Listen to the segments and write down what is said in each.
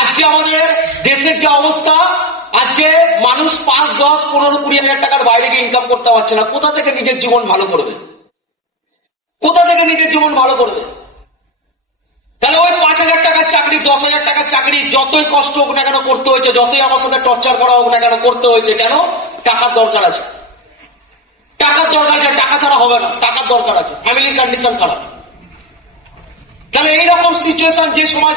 আজকে আমাদের দেশের যে অবস্থা, আজকে মানুষ 5, 10, 15, 20 হাজার টাকার বাইরে গিয়ে ইনকাম করতে পারছে না। কোথা থেকে নিজের জীবন ভালো করবে? কোথা থেকে নিজের জীবন ভালো করবে? তাহলে ওই 5,000 টাকার চাকরি, 10,000 টাকার চাকরি যতই কষ্ট হোক না কেন করতে হয়েছে, যতই আমার সাথে টর্চার করা হোক না কেন করতে হয়েছে। কেন? টাকার দরকার আছে, টাকার দরকার আছে, টাকা ছাড়া হবে না, টাকার দরকার আছে, ফ্যামিলির কন্ডিশন খারাপ। তাহলে এইরকম সিচুয়েশন যে সময়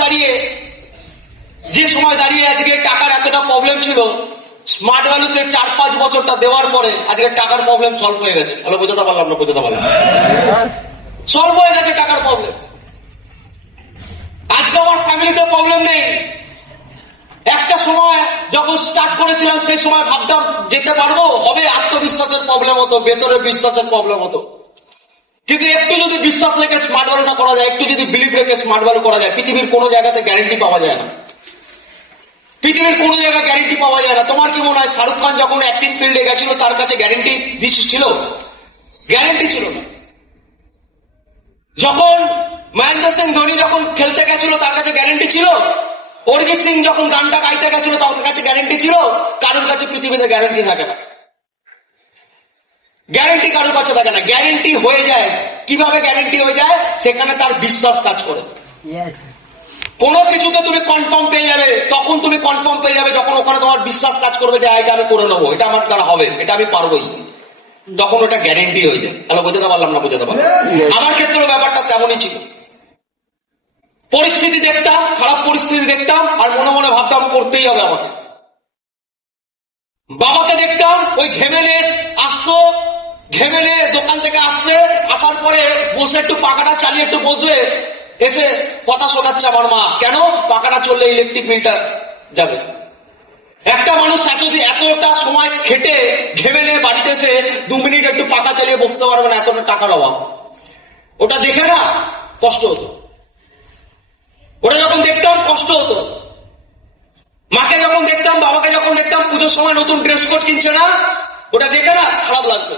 দাঁড়িয়ে আজকে টাকার এতটা প্রবলেম ছিল, স্মার্ট ভ্যালুতে 4-5 বছরটা দেওয়ার পরে আজকে টাকার প্রবলেম সলভ হয়ে গেছে। হ্যালো, বোঝাতে পারলাম না? বোঝাতে পারলাম? সলভ হয়ে গেছে টাকার প্রবলেম। আজকে আমার ফ্যামিলিতে প্রবলেম নেই। একটা সময় যখন স্টার্ট করেছিলাম সেই সময় ভাবতাম যেতে পারবো, হবে, আত্মবিশ্বাসের প্রবলেম হতো, ভেতরের বিশ্বাসের প্রবলেম হতো। কিন্তু একটু যদি বিশ্বাস রেখে স্মার্ট ভ্যালুটা করা যায়, একটু যদি বিলিভ রেখে স্মার্ট ভ্যালু করা যায়, পৃথিবীর কোনো জায়গাতে গ্যারেন্টি পাওয়া যায় না। পৃথিবীর কোনো জায়গায় গ্যারেন্টি পাওয়া যায় না। তোমার কি মনে হয় শাহরুখ খান যখন অ্যাক্টিং ফিল্ডে গেছিল তার কাছে গ্যারেন্টি ছিল? গ্যারেন্টি ছিল না। যখন মহেন্দ্র সিং ধোনি যখন খেলতে গেছিল তার কাছে গ্যারেন্টি ছিল? অরিজিৎ সিং যখন গানটা গাইতে গেছিল তার কাছে গ্যারেন্টি ছিল? কারোর কাছে পৃথিবীতে গ্যারেন্টি থাকে না। গ্যারেন্টি কারোর কাছে থাকে না। গ্যারেন্টি হয়ে যায় কিভাবে? গ্যারেন্টি হয়ে যায় সেখানে তার বিশ্বাস কাজ করে। কোনো কিছুতে তুমি কনফার্ম পেয়ে যাবে, তখন তুমি কনফার্ম পেয়ে যাবে যখন ওখানে তোমার বিশ্বাস কাজ করবে যে এটা আমি করে নেবো, এটা আমার দ্বারা হবে, এটা আমি পারবোই, তখন ওটা গ্যারেন্টি হয়ে যায়। তাহলে বোঝাতে পারলাম না? বোঝাতে পারলাম? আমার ক্ষেত্রেও ব্যাপারটা তেমনই ছিল। পরিস্থিতি দেখতাম, খারাপ পরিস্থিতি দেখতাম, আর মনে মনে ভাবতাম করতেই হবে আমাকে। বাবাকে দেখতাম ওই ঘেমে আসতো, ঘেমে দোকান থেকে আসছে, আসার পরে বসে একটু পাখাটা চালিয়ে একটু বসবে, এসে কথা শোনাচ্ছে আমার মা, কেন? পাখাটা চললে ইলেকট্রিক বিলটা যাবে। একটা মানুষ এতটা সময় খেটে ঘেমে বাড়িতে এসে 2 মিনিট একটু পাখা চালিয়ে বসতে পারবে না, এতটা টাকার অভাব। ওটা দেখে না কষ্ট হতো, ওটা যখন দেখতাম কষ্ট হতো। মাকে যখন দেখতাম, বাবাকে যখন দেখতাম পুজোর সময় নতুন ড্রেস কোড কিনছে না, ওটা দেখে না খারাপ লাগতো।